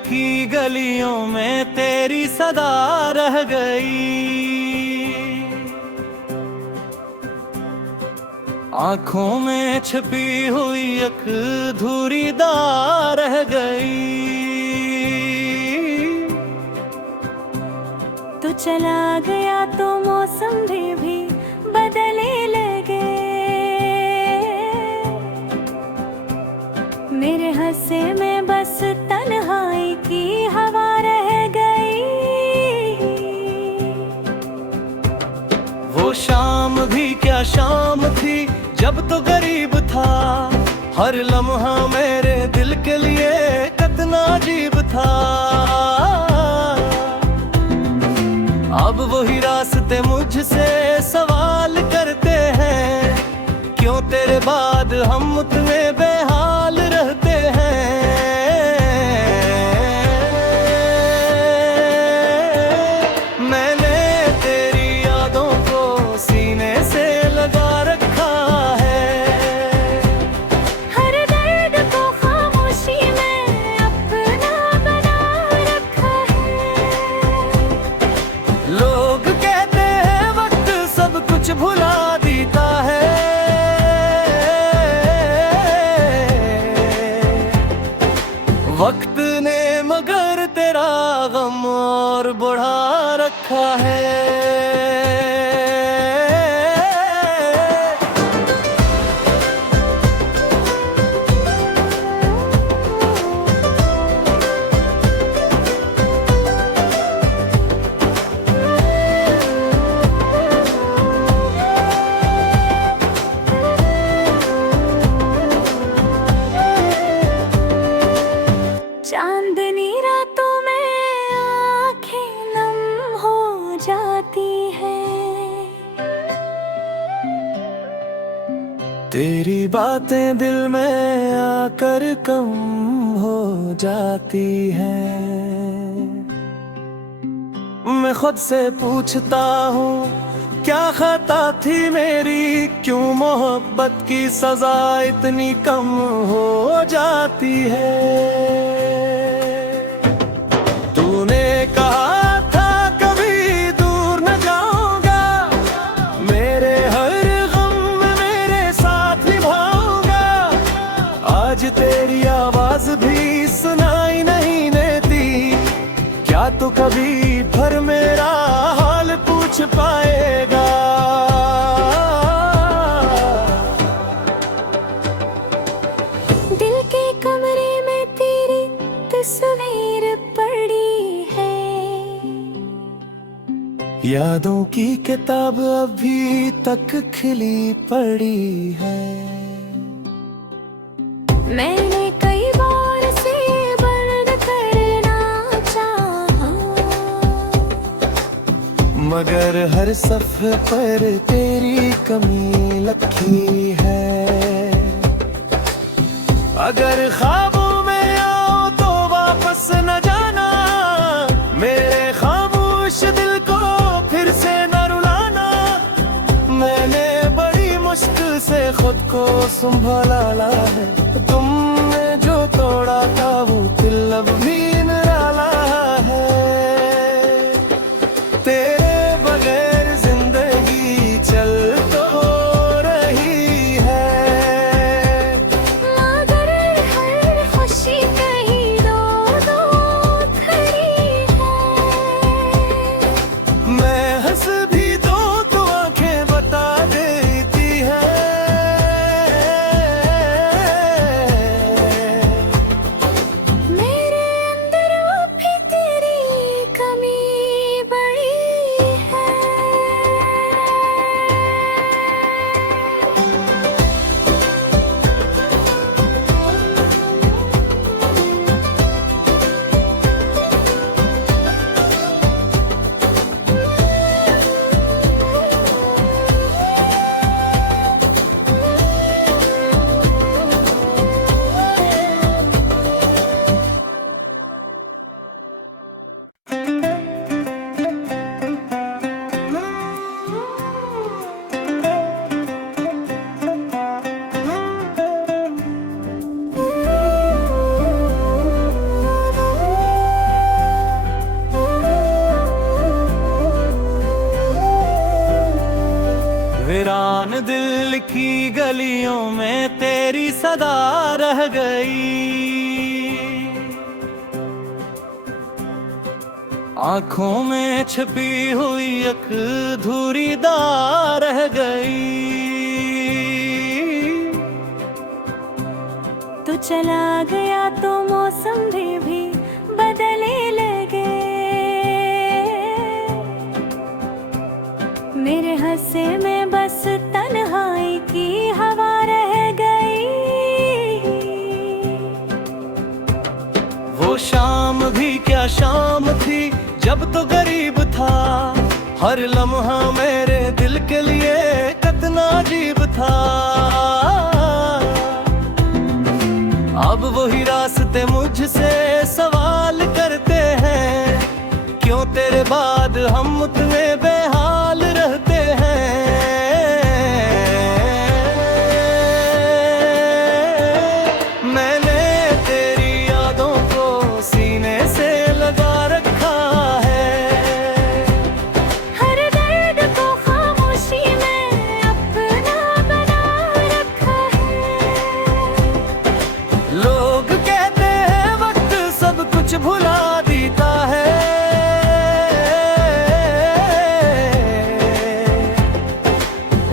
की गलियों में तेरी सदा रह गई। आंखों में छुपी हुई एक अधूरी दार रह गई। तू चला गया तो मौसम भी बदलने लगे। मेरे हंसे में बस तन्हाई की हवा रह गई। वो शाम भी क्या शाम थी जब तो गरीब था। हर लम्हा मेरे दिल के लिए कितना अजीब था। अब वही रास्ते मुझसे सवाल करते हैं, क्यों तेरे बाद हम उतने बेहाल रहते हैं। मैंने तेरी यादों को सीने से लगा रखा है। हर दर्द को खामोशी में अपना बना रखा है। लोग कहते हैं वक्त सब कुछ भुला देता है। वक्त ने मगर तेरा गम और बढ़ा रखा है। चांदनी रातों में आंखें नम हो जाती है। तेरी बातें दिल में आकर कम हो जाती हैं। मैं खुद से पूछता हूँ क्या खता थी मेरी, क्यों मोहब्बत की सजा इतनी कम हो जाती है। तूने कहा था कभी दूर न जाऊंगा, मेरे हर गम में मेरे साथ निभाऊंगा। आज तेरी आवाज भी सुनाई नहीं देती, क्या तू कभी फिर मेरा हाल पूछ पाएगा। दिल के कमरे में तेरी तस्वीर पड़ी है। यादों की किताब अभी तक खिली पड़ी है। मैंने कई बार से बंद करना चाहा, मगर हर सफ़े पर तेरी कमी लिखी है। अगर ख्वाबों में आओ तो वापस न जाना, मेरे खामोश दिल को फिर से न रुलाना। मैंने बड़ी मुश्किल से खुद को संभाला है, तुमने जो तोड़ा था वो दिल अब भी निराला है। तेरे बगैर जिंदगी चल तो रही है, मगर हर खुशी कहीं दो दो खड़ी है। मैं हंस भी दो तो आंखें बता देती है। मेरे दिल की गलियों में तेरी सदा रह गई, आंखों में छिपी हुई एक अधूरी दार रह गई। तू चला गया तो मौसम भी बदलने लगे, मेरे हंसे में बस तन्हाई की हवा रह गई। वो शाम भी क्या शाम थी जब तो गरीब था, हर लम्हा मेरे दिल के लिए कितना अजीब था। अब वही रास्ते मुझसे सवाल करते हैं, क्यों तेरे बाद हम उतने बेहाल रहते हैं। मैंने तेरी यादों को सीने से लगा रखा है, हर दर्द को खामोशी में अपना बना रखा है। लोग कहते हैं वक्त सब कुछ भुला देता है,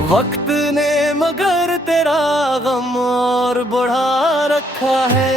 वक्त ने मगर तेरा गम और बढ़ा रखा है।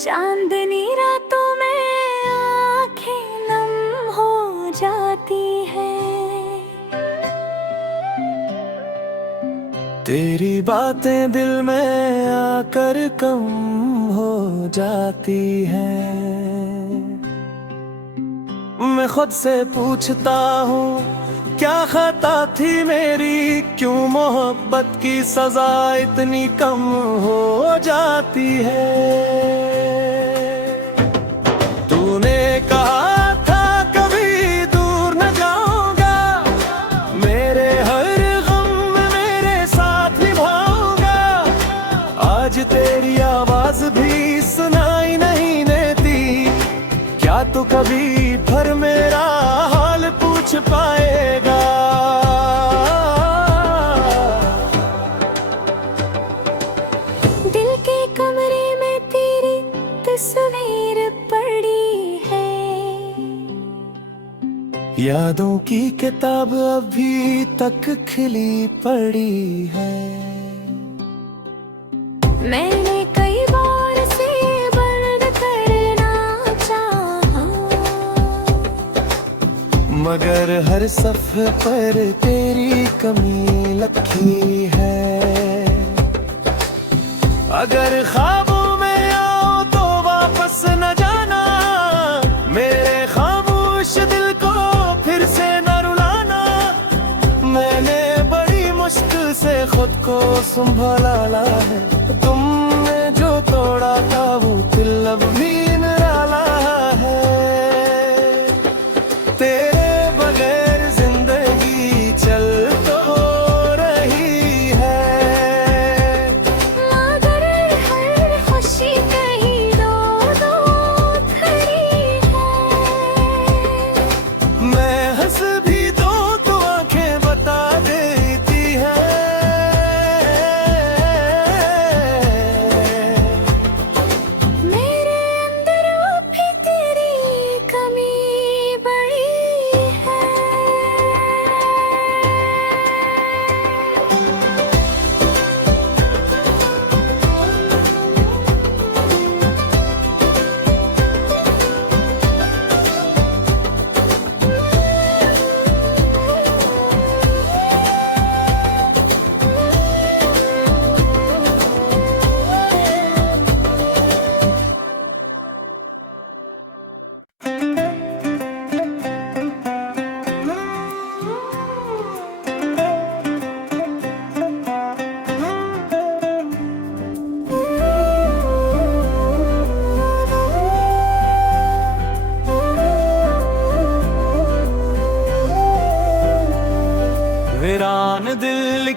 चांदनी रातों में आंखें नम हो जाती है, तेरी बातें दिल में आकर कम हो जाती हैं। मैं खुद से पूछता हूँ क्या खता थी मेरी, क्यों मोहब्बत की सजा इतनी कम हो जाती है। तूने कहा था कभी दूर न जाऊंगा, मेरे हर गम में मेरे साथ निभाऊंगा। आज तेरी आवाज भी सुनाई नहीं देती, क्या तू कभी फिर मेरा हाल पूछ पाएगा। दिल के कमरे में तेरी तस्वीर पड़ी है, यादों की किताब अभी तक खिली पड़ी है। मैंने कई बार से बंद करना चाहा, मगर हर सफ़े पर तेरी कमी लिखी है। अगर ख्वाबों में आओ तो वापस न जाना, मेरे खामोश दिल को फिर से न रुलाना। मैंने बड़ी मुश्किल से खुद को संभाला है, तुमने जो तोड़ा था वो दिल अब भी निराला है। तेरे बगैर जिंदगी चल तो रही है, मगर हर खुशी कहीं दो दो खड़ी है। मैं हंस भी दो तो आंखें बता देती है। मेरे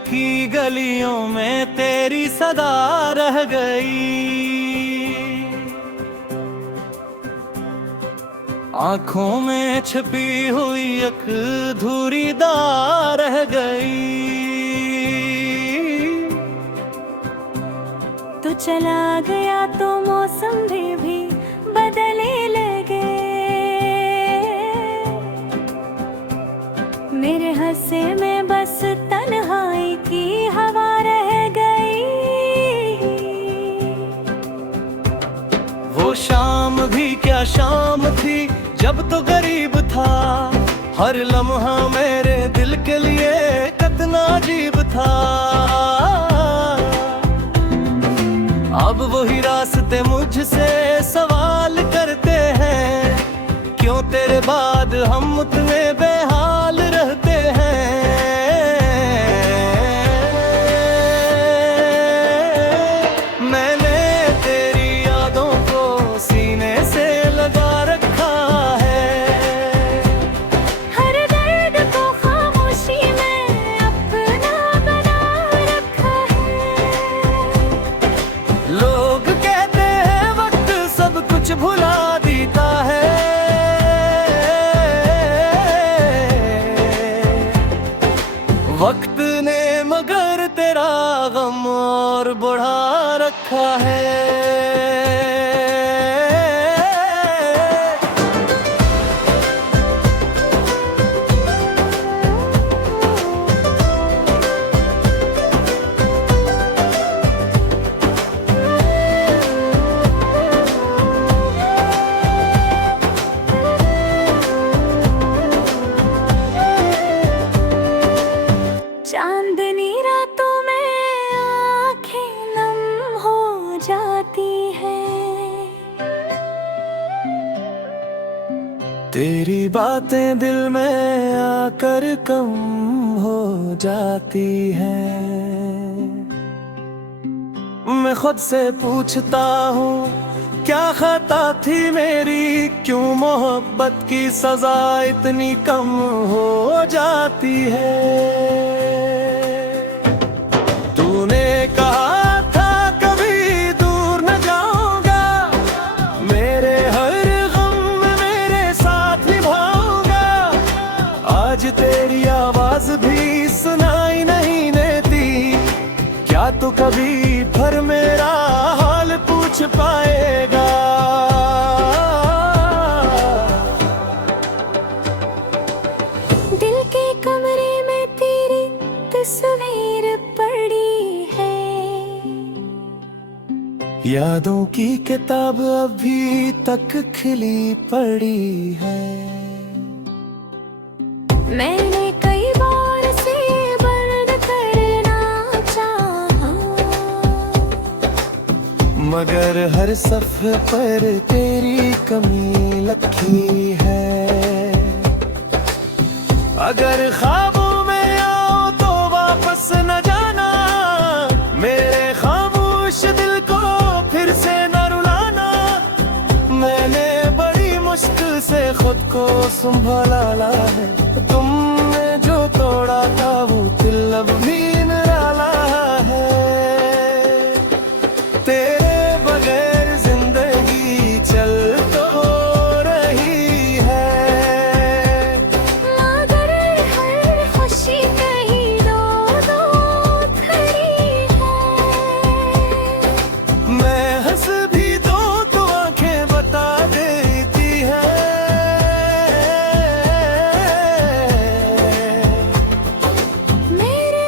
की गलियों में तेरी सदा रह गई। आंखों में छिपी हुई एक अधूरी दार रह गई। तू चला गया तो मौसम भी बदलने लगे। मेरे हंसे में बस तन्हाई की हवा रह गई। वो शाम भी क्या शाम थी जब तो गरीब था। हर लम्हा मेरे दिल के लिए कितना अजीब था। अब वही रास्ते मुझसे सवाल करते हैं, क्यों तेरे बाद हम उतने बेहाल रहते हैं। मैंने तेरी यादों को सीने से लगा रखा है। हर दर्द को खामोशी में अपना बना रखा है। लोग कहते हैं वक्त सब कुछ भुला देता है। वक्त ने मगर तेरा गम और बढ़ा रखा है। चांदनी रातों में आंखें नम हो जाती है। तेरी बातें दिल में आकर कम हो जाती हैं। मैं खुद से पूछता हूँ क्या खता थी मेरी, क्यों मोहब्बत की सजा इतनी कम हो जाती है। तूने कहा था कभी दूर न जाऊंगा, मेरे हर गम में मेरे साथ निभाऊंगा। आज तेरी आवाज भी सुनाई नहीं देती, क्या तू कभी फिर मेरा हाल पूछ पाएगा। दिल के कमरे में तेरी तस्वीर पड़ी है। यादों की किताब अभी तक खिली पड़ी है। मैंने कई बार से बंद करना चाहा, मगर हर सफ़े पर तेरी कमी लिखी है। अगर ख्वाबों में आओ तो वापस न जाना, मेरे खामोश दिल को फिर से न रुलाना। मैंने बड़ी मुश्किल से खुद को संभाला है, तुमने जो तोड़ा था वो दिल अब भी निराला है। तेरे बगैर जिंदगी चल तो रही है, मगर हर खुशी कहीं दो दो खड़ी है। मैं हंस भी दो तो आंखें बता देती है। मेरे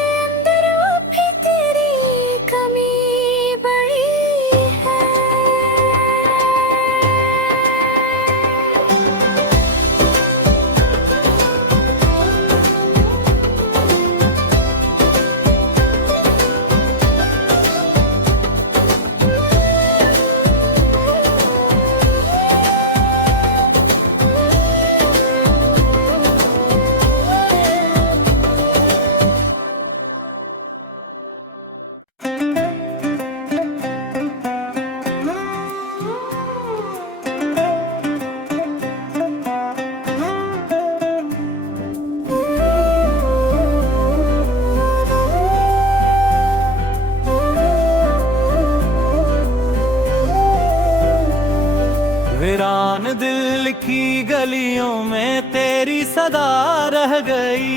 जान दिल की गलियों में तेरी सदा रह गई।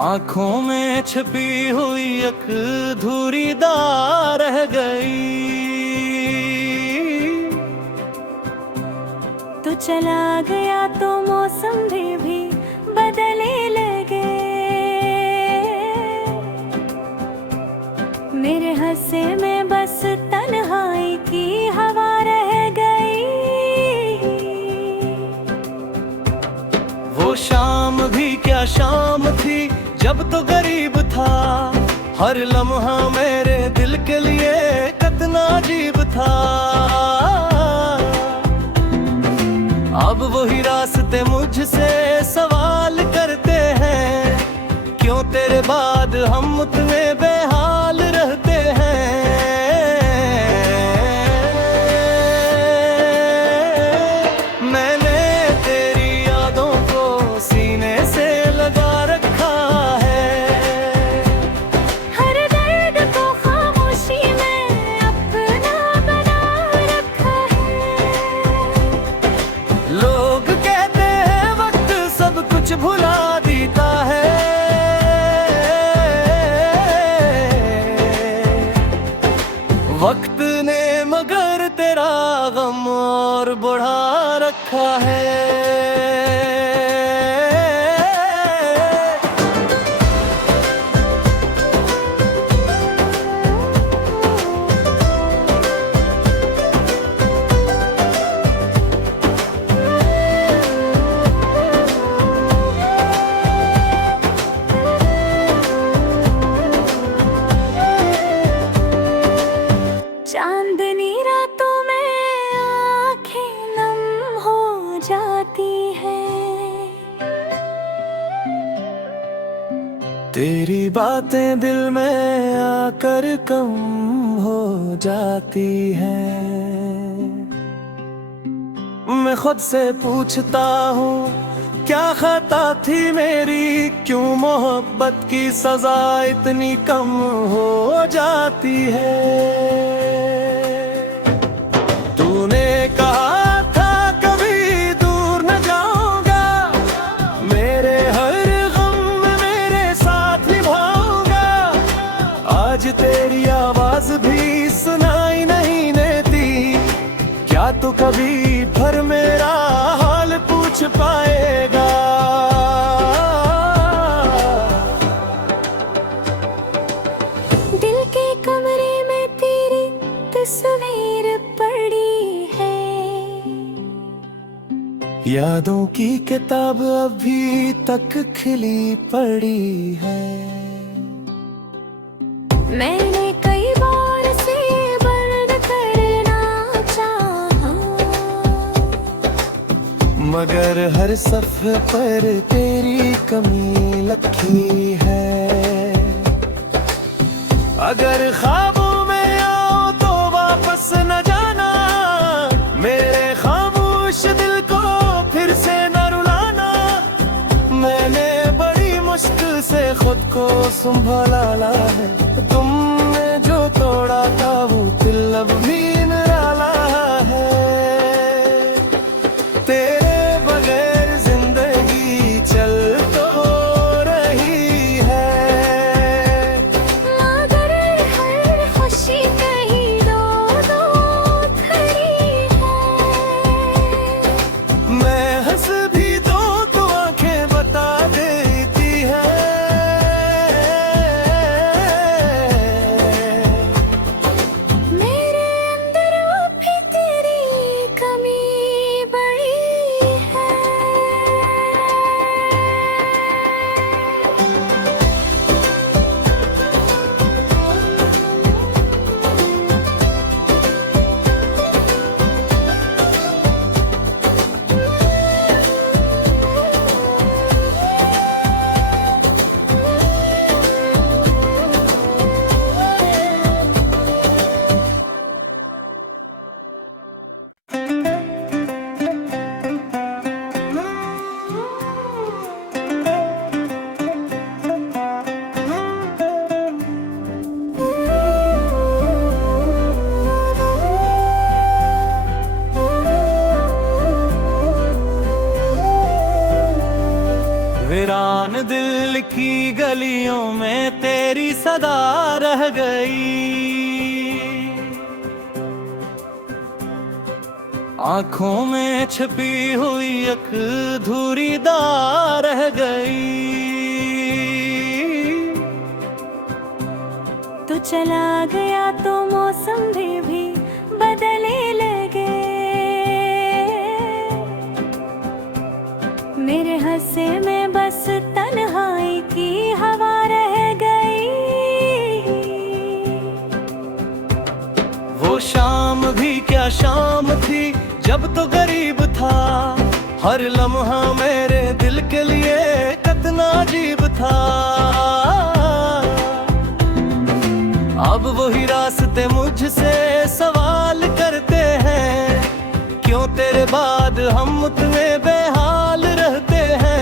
आंखों में छिपी हुई एक अधूरी दार रह गई। तू चला गया तो मौसम भी बदलने लगे। मेरे हंसे में बस तन्हाई की हवा रह गई। वो शाम भी क्या शाम थी जब तो गरीब था। हर लम्हा मेरे दिल के लिए कितना अजीब था। अब वही रास्ते मुझसे सवाल करते हैं, क्यों तेरे बाद हम उतने बेहाल रहते हैं। मैंने तेरी यादों को सीने से लगा रखा है। हर दर्द को खामोशी में अपना बना रखा है। लोग कहते हैं वक्त सब कुछ भुला देता है। वक्त ने मगर तेरा गम और बढ़ा रखा है। चांदनी रातों में आंखें नम हो जाती है। तेरी बातें दिल में आकर कम हो जाती हैं। मैं खुद से पूछता हूँ क्या खता थी मेरी, क्यों मोहब्बत की सजा इतनी कम हो जाती है। तूने कहा था कभी दूर न जाऊंगा, मेरे हर गम में मेरे साथ निभाऊंगा। आज तेरी आवाज भी सुनाई नहीं देती, क्या तू कभी फिर मेरा हाल पूछ पाएगा। दिल के कमरे में तेरी तस्वीर पड़ी है। यादों की किताब अभी तक खिली पड़ी है। मैंने कई बार से बंद करना चाहा, मगर हर सफ़े पर तेरी कमी लिखी है। अगर ख्वाबों में आओ तो वापस न जाना, मेरे खामोश दिल को फिर से न रुलाना। मैंने बड़ी मुश्किल से खुद को संभाला है, तुमने जो तोड़ा था वो दिल अब भी निराला है। तेरे बगैर जिंदगी चल तो रही है, मगर हर खुशी कहीं दो दो खड़ी है। मैं हंस भी दो तो आंखें बता देती है। सदा रह गई। आंखों में छिपी हुई एक अधूरी दार रह गई। तू चला गया तो मौसम भी बदलने लगे। मेरे हंसे में बस तन्हाई की हवा रह गई। वो शाम भी क्या शाम थी जब तो गरीब था। हर लम्हा मेरे दिल के लिए कितना अजीब था। अब वही रास्ते मुझसे सवाल करते हैं, क्यों तेरे बाद हम उतने बेहाल रहते हैं।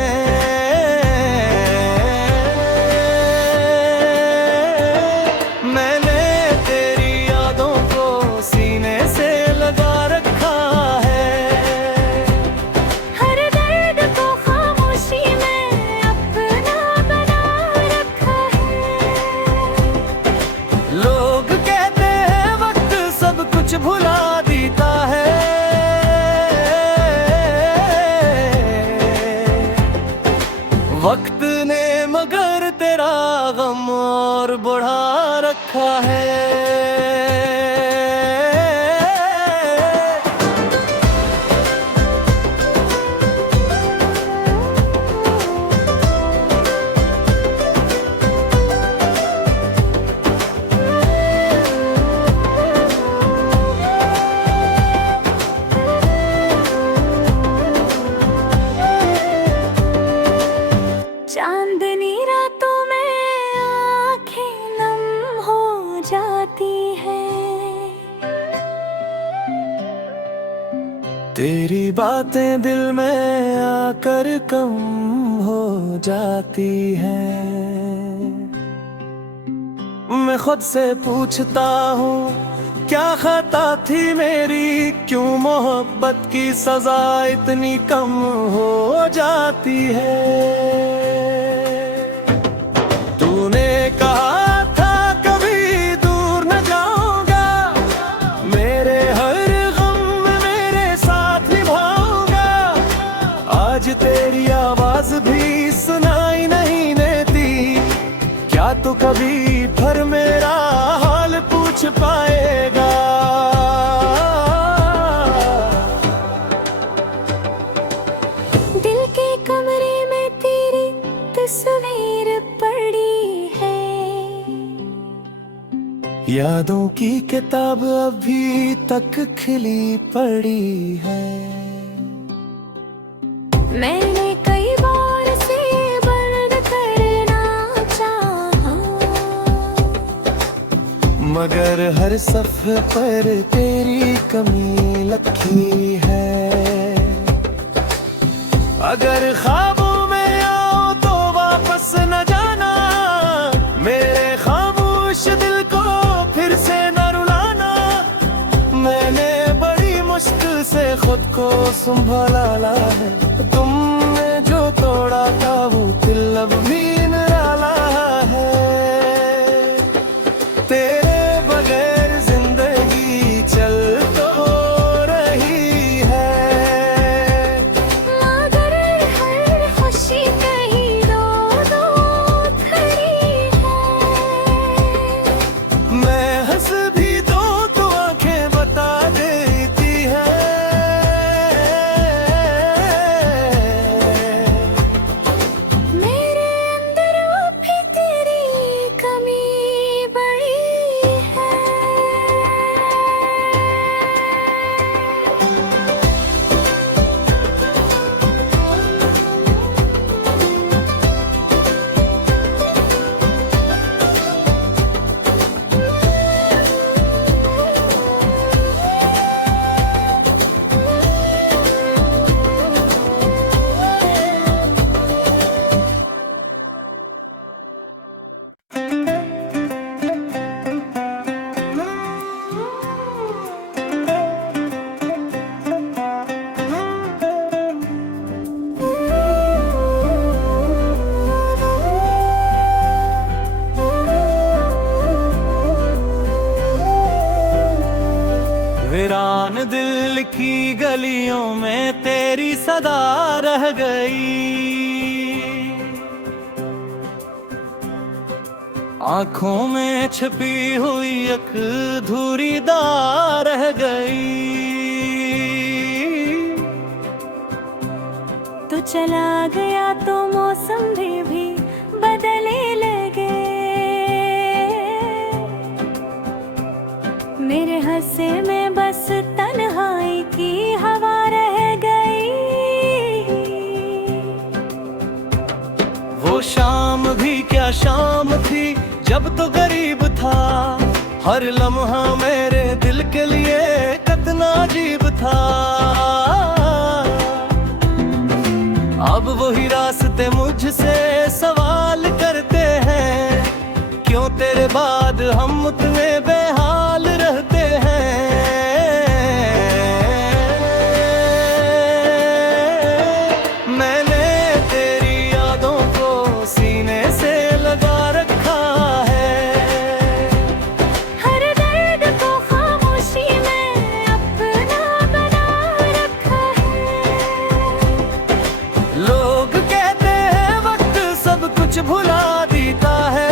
मैंने तेरी यादों को सीने से लगा रखा है। हर दर्द को खामोशी में अपना बना रखा है। लोग कहते हैं वक्त सब कुछ भुला देता है। वक्त ने मगर तेरा गम और बढ़ा रखा है। चांदनी रातों में आंखें नम हो जाती है। तेरी बातें दिल में आकर कम हो जाती हैं। मैं खुद से पूछता हूँ क्या खता थी मेरी, क्यों मोहब्बत की सजा इतनी कम हो जाती है। तूने कहा था कभी दूर न जाऊंगा, मेरे हर गम में मेरे साथ निभाऊंगा। आज तेरी आवाज भी सुनाई नहीं देती, क्या तू कभी फिर मेरा हाल पूछ पाएगा। दिल के कमरे में तेरी तस्वीर पड़ी है। यादों की किताब अभी तक खिली पड़ी है। मैंने कई बार से बंद करना चाहा, मगर हर सफ़े पर तेरी कमी लिखी है। अगर ख्वाबों में आओ तो वापस न जाना, मेरे खामोश दिल को फिर से न रुलाना। मैंने बड़ी मुश्किल से खुद को संभाला है, तुमने जो तोड़ा था वो दिल अब भी निराला है। तेरे बगैर जिंदगी चल तो रही है, मगर हर खुशी कहीं दो दो खड़ी है। मैं हंस भी दो तो आंखें बता देती है। मेरे वीरान दिल की गलियों में तेरी सदा रह गई, आंखों में छुपी हुई एक अधूरी दार रह गई। तू चला गया तो मौसम भी बदलने लगे, मेरे हंसे में बस तन्हाई की हवा रह गई। वो शाम भी क्या शाम थी जब तो गरीब था, हर लम्हा मेरे दिल के लिए कितना अजीब था। अब वही रास्ते मुझसे सवाल करते हैं, क्यों तेरे बाद हम उतने बेहाल रहते हैं। मैंने तेरी यादों को सीने से लगा रखा है, हर दर्द को खामोशी में अपना बना रखा है। लोग कहते हैं वक्त सब कुछ भुला देता है,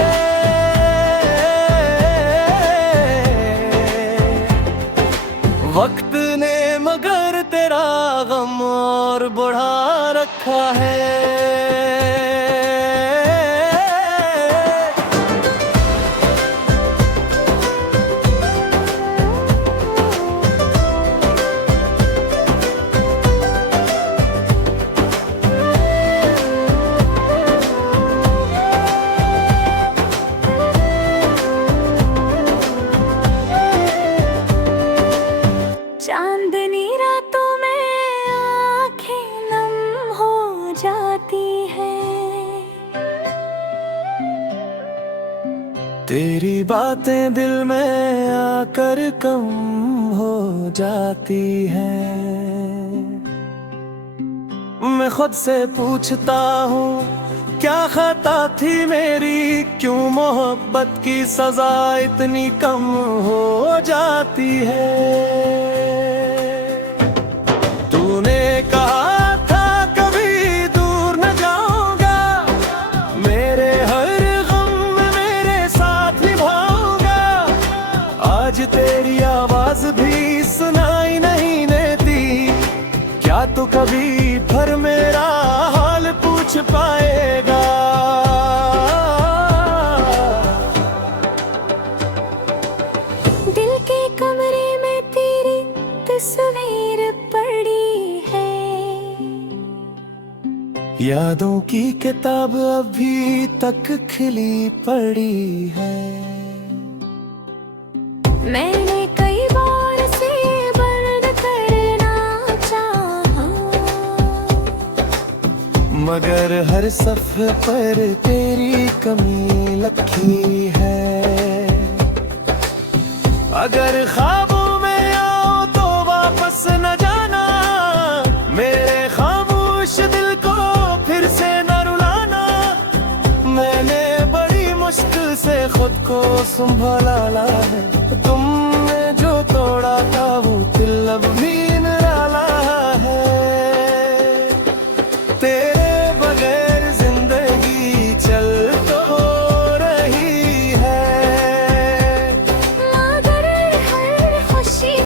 वक्त ने मगर तेरा गम और बढ़ा रखा है। चांदनी रातों में आंखें नम हो जाती है, तेरी बातें दिल में आकर कम हो जाती हैं। मैं खुद से पूछता हूँ क्या खता थी मेरी, क्यों मोहब्बत की सजा इतनी कम हो जाती है। तूने कहा था कभी दूर न जाऊंगा, मेरे हर गम में मेरे साथ निभाऊंगा। आज तेरी आवाज भी सुनाई नहीं देती, क्या तू कभी फिर मेरा हाल पूछ पाएगा। दिल के कमरे में तेरी तस्वीर पड़ी है, यादों की किताब अभी तक खिली पड़ी है। मैंने कई बार से बंद करना चाहा, मगर हर सफ़े पर तेरी कमी लिखी है। अगर ख्वाबों में आओ तो वापस न जाना, मेरे खामोश दिल को फिर से न रुलाना। मैंने बड़ी मुश्किल से खुद को संभाला है,